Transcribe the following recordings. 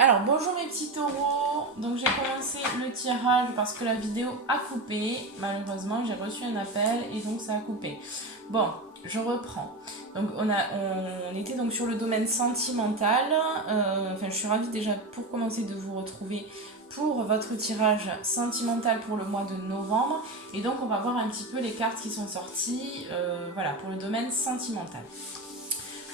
Alors bonjour mes petits taureaux, donc j'ai commencé le tirage parce que la vidéo a coupé, malheureusement j'ai reçu un appel et donc ça a coupé. Bon, je reprends. Donc on était donc sur le domaine sentimental, je suis ravie déjà pour commencer de vous retrouver pour votre tirage sentimental pour le mois de novembre et donc on va voir un petit peu les cartes qui sont sorties voilà, pour le domaine sentimental.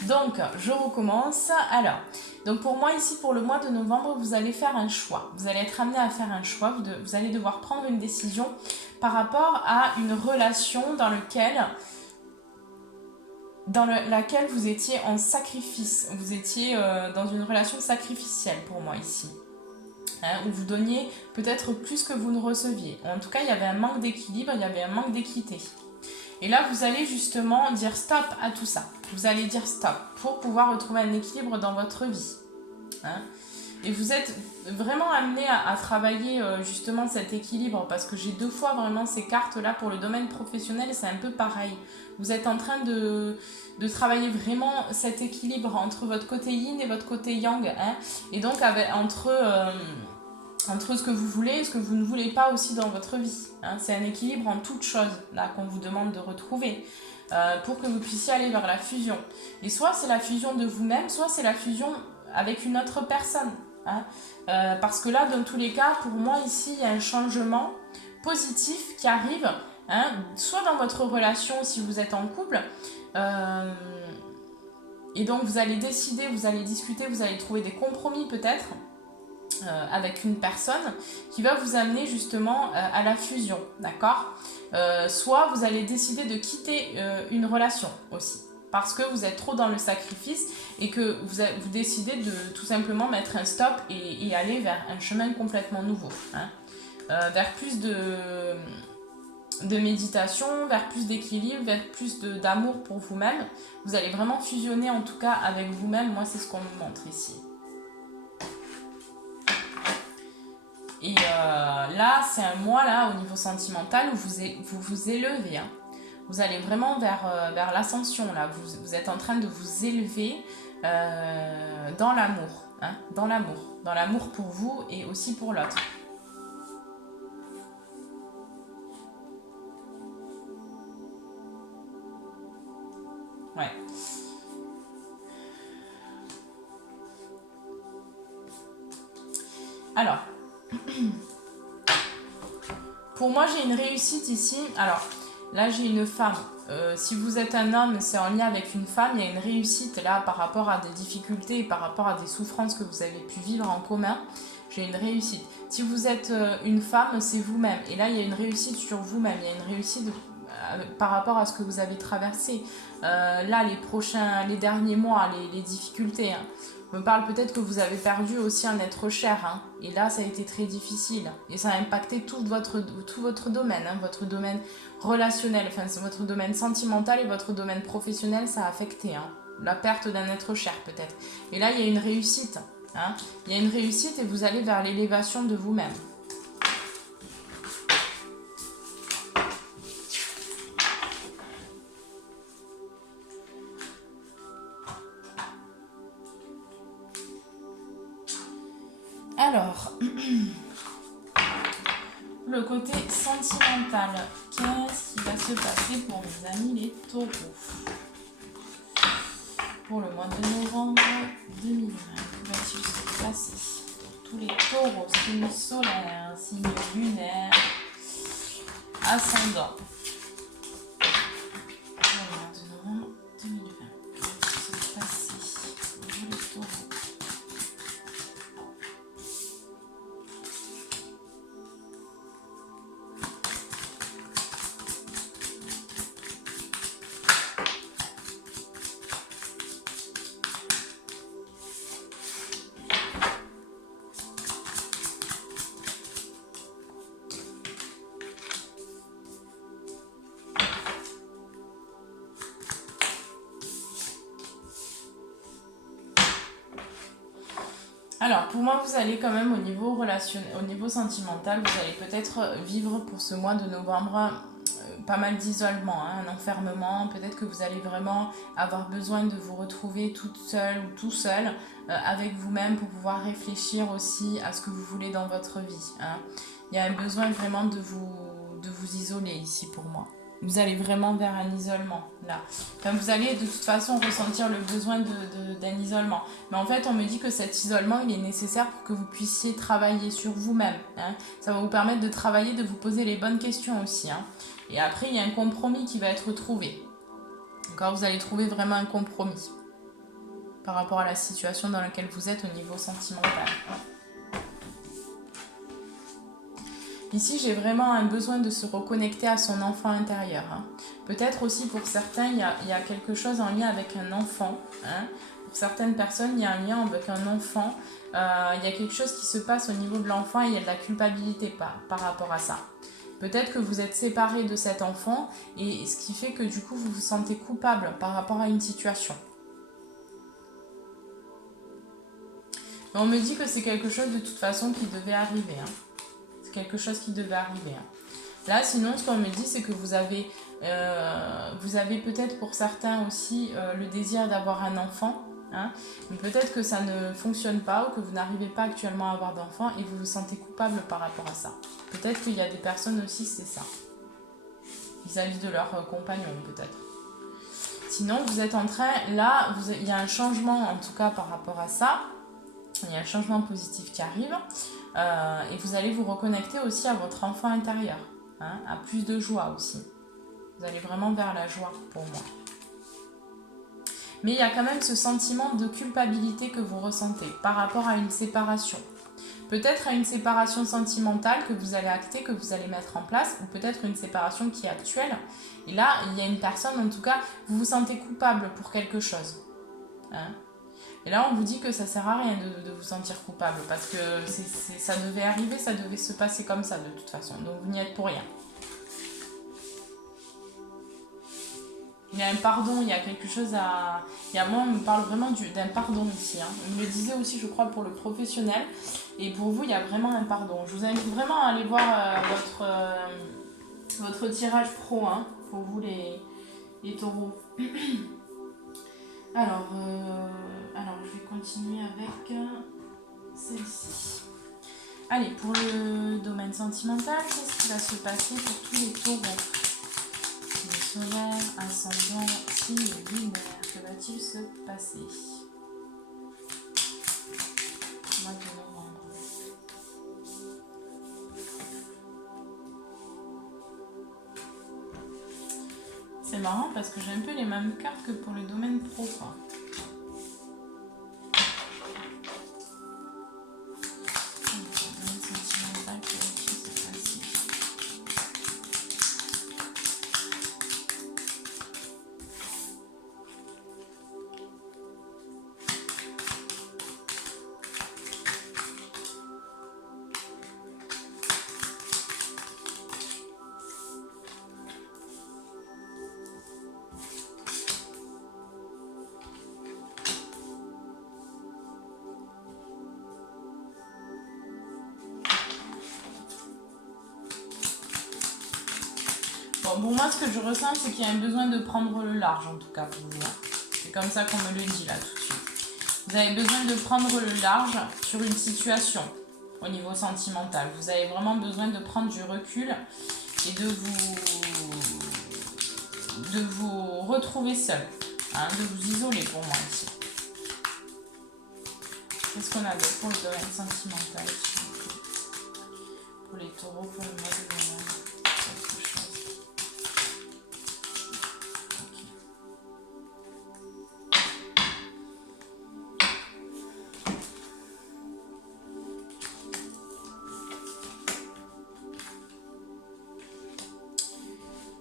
Donc, je recommence. Alors, donc pour moi ici, pour le mois de novembre, vous allez faire un choix. Vous allez être amené à faire un choix. Vous allez devoir prendre une décision par rapport à une relation dans laquelle vous étiez en sacrifice. Vous étiez dans une relation sacrificielle pour moi ici. Où vous donniez peut-être plus que vous ne receviez. En tout cas, il y avait un manque d'équilibre, il y avait un manque d'équité. Et là, vous allez justement dire stop à tout ça. Vous allez dire stop pour pouvoir retrouver un équilibre dans votre vie. Et vous êtes vraiment amené à travailler justement cet équilibre parce que j'ai deux fois vraiment ces cartes-là pour le domaine professionnel et c'est un peu pareil. Vous êtes en train de travailler vraiment cet équilibre entre votre côté yin et votre côté yang. Et donc entre ce que vous voulez et ce que vous ne voulez pas aussi dans votre vie. C'est un équilibre en toutes choses là qu'on vous demande de retrouver pour que vous puissiez aller vers la fusion. Et soit c'est la fusion de vous-même, soit c'est la fusion avec une autre personne. Parce que là, dans tous les cas, pour moi ici, il y a un changement positif qui arrive, soit dans votre relation si vous êtes en couple, et donc vous allez décider, vous allez discuter, vous allez trouver des compromis peut-être, avec une personne qui va vous amener justement à la fusion, d'accord soit vous allez décider de quitter une relation aussi, parce que vous êtes trop dans le sacrifice et que vous décidez de tout simplement mettre un stop et aller vers un chemin complètement nouveau, vers plus de méditation, vers plus d'équilibre, vers plus d'amour pour vous-même. Vous allez vraiment fusionner en tout cas avec vous-même, moi c'est ce qu'on me montre ici. Et là, c'est un mois là au niveau sentimental où vous vous élevez. Vous allez vraiment vers l'ascension là. Vous êtes en train de vous élever dans l'amour. Dans l'amour. Dans l'amour pour vous et aussi pour l'autre. Ouais. Alors. Pour moi, j'ai une réussite ici. Alors, là, j'ai une femme. Si vous êtes un homme, c'est en lien avec une femme. Il y a une réussite là par rapport à des difficultés et par rapport à des souffrances que vous avez pu vivre en commun. J'ai une réussite. Si vous êtes une femme, c'est vous-même. Et là, il y a une réussite sur vous-même. Il y a une réussite par rapport à ce que vous avez traversé. Là, les derniers mois, les difficultés. On me parle peut-être que vous avez perdu aussi un être cher. Et là, ça a été très difficile. Et ça a impacté tout votre domaine. Votre domaine relationnel, enfin, votre domaine sentimental et votre domaine professionnel, ça a affecté. La perte d'un être cher peut-être. Et là, il y a une réussite. Il y a une réussite et vous allez vers l'élévation de vous-même. Alors, le côté sentimental, qu'est-ce qui va se passer pour mes amis les taureaux pour le mois de novembre 2020? Que va-t-il se passer pour tous les taureaux, signe solaire, signe lunaire, ascendant? Pour le mois de novembre 2020, que va-t-il se passer pour les taureaux? Alors, pour moi, vous allez quand même au niveau relationnel, au niveau sentimental, vous allez peut-être vivre pour ce mois de novembre pas mal d'isolement, hein, un enfermement. Peut-être que vous allez vraiment avoir besoin de vous retrouver toute seule ou tout seul avec vous-même pour pouvoir réfléchir aussi à ce que vous voulez dans votre vie. Hein. Il y a un besoin vraiment de vous isoler ici pour moi. Vous allez vraiment vers un isolement, là. Enfin, vous allez de toute façon ressentir le besoin d'un isolement. Mais en fait, on me dit que cet isolement, il est nécessaire pour que vous puissiez travailler sur vous-même. Hein. Ça va vous permettre de travailler, de vous poser les bonnes questions aussi. Hein. Et après, il y a un compromis qui va être trouvé. D'accord, vous allez trouver vraiment un compromis par rapport à la situation dans laquelle vous êtes au niveau sentimental. Ici, j'ai vraiment un besoin de se reconnecter à son enfant intérieur. Hein. Peut-être aussi pour certains, il y a quelque chose en lien avec un enfant. Hein. Pour certaines personnes, il y a un lien avec un enfant. Il y a quelque chose qui se passe au niveau de l'enfant et il y a de la culpabilité par rapport à ça. Peut-être que vous êtes séparé de cet enfant et ce qui fait que du coup, vous vous sentez coupable par rapport à une situation. Mais on me dit que c'est quelque chose de toute façon qui devait arriver. Hein. Quelque chose qui devait arriver. Là, sinon, ce qu'on me dit, c'est que vous avez peut-être pour certains aussi le désir d'avoir un enfant, hein, mais peut-être que ça ne fonctionne pas ou que vous n'arrivez pas actuellement à avoir d'enfant et vous vous sentez coupable par rapport à ça. Peut-être qu'il y a des personnes aussi, c'est ça. Vis-à-vis de leur compagnon, peut-être. Sinon, vous êtes en train, là, il y a un changement, en tout cas, par rapport à ça. Il y a un changement positif qui arrive. Et vous allez vous reconnecter aussi à votre enfant intérieur, hein, à plus de joie aussi. Vous allez vraiment vers la joie pour moi. Mais il y a quand même ce sentiment de culpabilité que vous ressentez par rapport à une séparation. Peut-être à une séparation sentimentale que vous allez acter, que vous allez mettre en place, ou peut-être une séparation qui est actuelle. Et là, il y a une personne, en tout cas, vous vous sentez coupable pour quelque chose. Hein. Et là, on vous dit que ça sert à rien de vous sentir coupable parce que ça devait arriver, ça devait se passer comme ça de toute façon. Donc, vous n'y êtes pour rien. Il y a un pardon, il y a quelque chose à... Moi, on me parle vraiment d'un pardon ici. Hein. On me le disait aussi, je crois, pour le professionnel. Et pour vous, il y a vraiment un pardon. Je vous invite vraiment à aller voir votre tirage pro, hein, pour vous les taureaux. Alors, je vais continuer avec celle-ci. Allez, pour le domaine sentimental, qu'est-ce qui va se passer pour tous les taureaux? Le solaire, ascendant, signe lunaire, que va-t-il se passer? Mois de novembre. C'est marrant parce que j'ai un peu les mêmes cartes que pour le domaine pro, quoi. Bon, pour moi, ce que je ressens, c'est qu'il y a un besoin de prendre le large, en tout cas, pour vous. C'est comme ça qu'on me le dit, là, tout de suite. Vous avez besoin de prendre le large sur une situation au niveau sentimental. Vous avez vraiment besoin de prendre du recul et de vous retrouver seul, hein, de vous isoler pour moi ici. Qu'est-ce qu'on a d'autre pour le domaine sentimental ici? Pour les taureaux, pour le mois de novembre.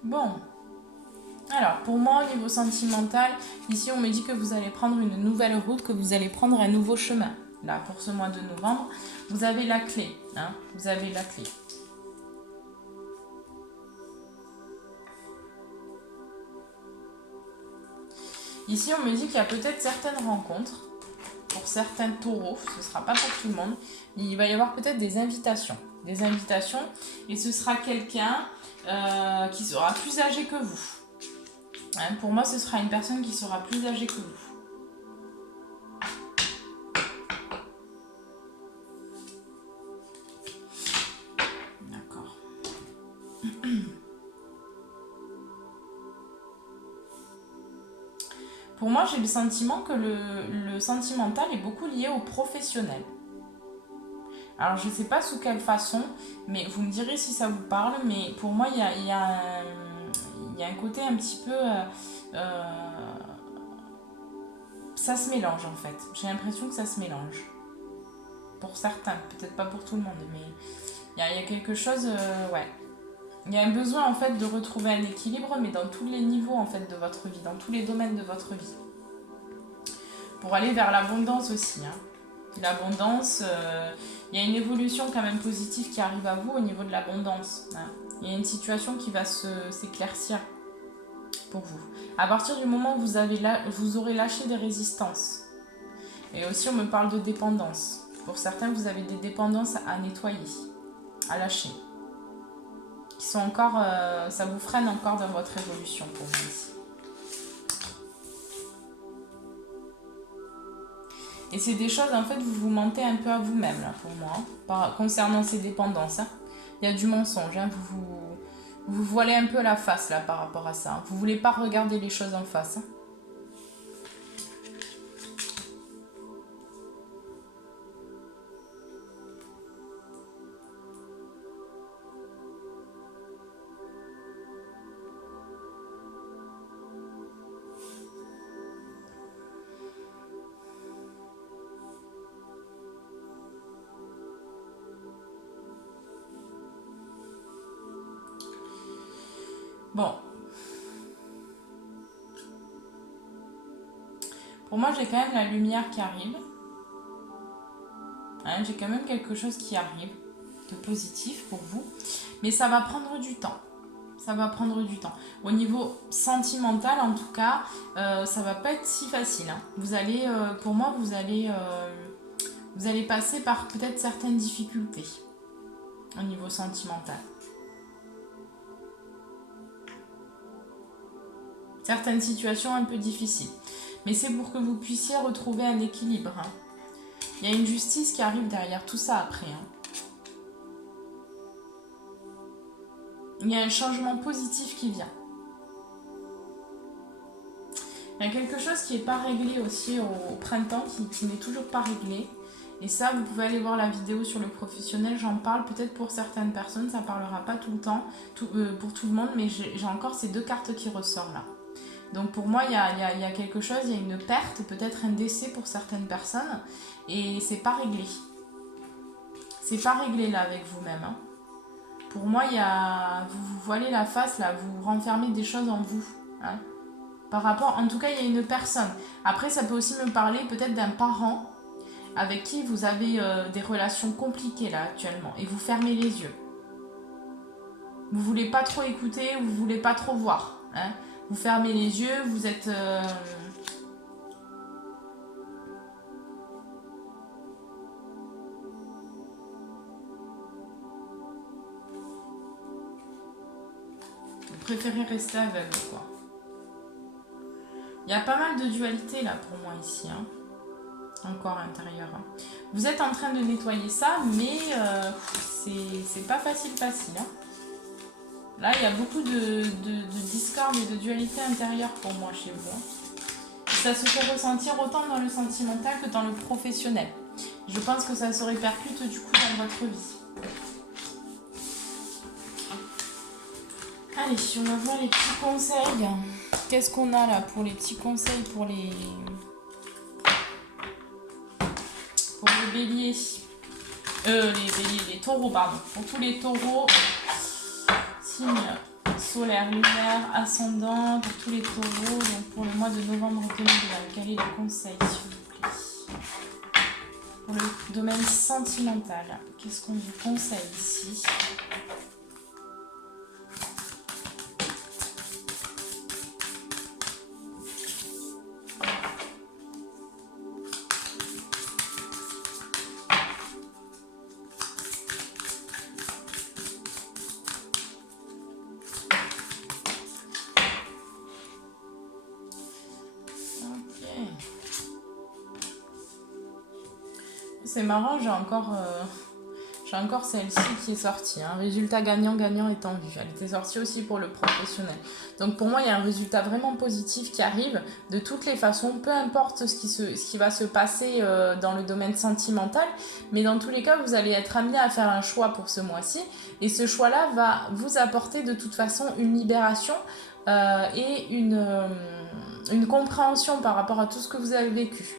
Bon, alors pour moi au niveau sentimental, ici on me dit que vous allez prendre une nouvelle route, que vous allez prendre un nouveau chemin. Là pour ce mois de novembre, vous avez la clé, hein, vous avez la clé. Ici on me dit qu'il y a peut-être certaines rencontres pour certains taureaux, ce ne sera pas pour tout le monde, mais il va y avoir peut-être des invitations. Et ce sera quelqu'un qui sera plus âgé que vous. Hein, pour moi, ce sera une personne qui sera plus âgée que vous. D'accord. Pour moi, j'ai le sentiment que le sentimental est beaucoup lié au professionnel. Alors, je ne sais pas sous quelle façon, mais vous me direz si ça vous parle, mais pour moi, il y a un côté un petit peu... ça se mélange, en fait. J'ai l'impression que ça se mélange. Pour certains, peut-être pas pour tout le monde, mais il y a quelque chose... ouais. Il y a un besoin, en fait, de retrouver un équilibre, mais dans tous les niveaux, en fait, de votre vie, dans tous les domaines de votre vie. Pour aller vers l'abondance aussi, hein. L'abondance, il y a une évolution quand même positive qui arrive à vous au niveau de l'abondance. Hein. Il y a une situation qui va s'éclaircir pour vous. À partir du moment où vous aurez lâché des résistances. Et aussi, on me parle de dépendance. Pour certains, vous avez des dépendances à nettoyer, à lâcher. Qui sont encore, ça vous freine encore dans votre évolution pour vous ici. Et c'est des choses, en fait, vous mentez un peu à vous-même, là, pour moi, concernant ces dépendances. Hein. Il y a du mensonge, hein. Vous voilez un peu la face, là, par rapport à ça. Vous ne voulez pas regarder les choses en face. Hein. Bon. Pour moi, j'ai quand même la lumière qui arrive. Hein, j'ai quand même quelque chose qui arrive de positif pour vous. Mais ça va prendre du temps. Ça va prendre du temps. Au niveau sentimental, en tout cas, ça va pas être si facile. Hein. Vous allez, pour moi, vous allez passer par peut-être certaines difficultés au niveau sentimental. Certaines situations un peu difficiles. Mais c'est pour que vous puissiez retrouver un équilibre. Hein. Il y a une justice qui arrive derrière tout ça après. Hein. Il y a un changement positif qui vient. Il y a quelque chose qui n'est pas réglé aussi au printemps, qui n'est toujours pas réglé. Et ça, vous pouvez aller voir la vidéo sur le professionnel, j'en parle peut-être pour certaines personnes, ça ne parlera pas tout le temps, pour tout le monde, mais j'ai encore ces deux cartes qui ressortent là. Donc pour moi, il y a quelque chose, il y a une perte, peut-être un décès pour certaines personnes, et c'est pas réglé. C'est pas réglé là avec vous-même. Hein. Pour moi, vous voilez la face là, vous renfermez des choses en vous. Hein. Par rapport, en tout cas, il y a une personne. Après, ça peut aussi me parler peut-être d'un parent avec qui vous avez des relations compliquées là actuellement, et vous fermez les yeux. Vous voulez pas trop écouter, vous voulez pas trop voir. Hein. Vous fermez les yeux, vous êtes... Vous préférez rester aveugle, quoi. Il y a pas mal de dualité, là, pour moi, ici. Hein. Encore à l'intérieur. Hein. Vous êtes en train de nettoyer ça, mais c'est pas facile. Hein. Là, il y a beaucoup de discorde et de dualité intérieure pour moi chez vous. Hein. Ça se fait ressentir autant dans le sentimental que dans le professionnel. Je pense que ça se répercute du coup dans votre vie. Allez, on va voir les petits conseils. Qu'est-ce qu'on a là pour les petits conseils pour les béliers les taureaux, pardon. Pour tous les taureaux, signe solaire, lunaire, ascendant, pour tous les taureaux, donc pour le mois de novembre 2020. Quel est le conseil, s'il vous plaît? Pour le domaine sentimental, qu'est-ce qu'on vous conseille ici? c'est marrant, j'ai encore celle-ci qui est sortie. Hein. Résultat gagnant-gagnant est en vue. Elle était sortie aussi pour le professionnel. Donc pour moi, il y a un résultat vraiment positif qui arrive de toutes les façons, peu importe ce qui va se passer dans le domaine sentimental. Mais dans tous les cas, vous allez être amené à faire un choix pour ce mois-ci. Et ce choix-là va vous apporter de toute façon une libération et une compréhension par rapport à tout ce que vous avez vécu.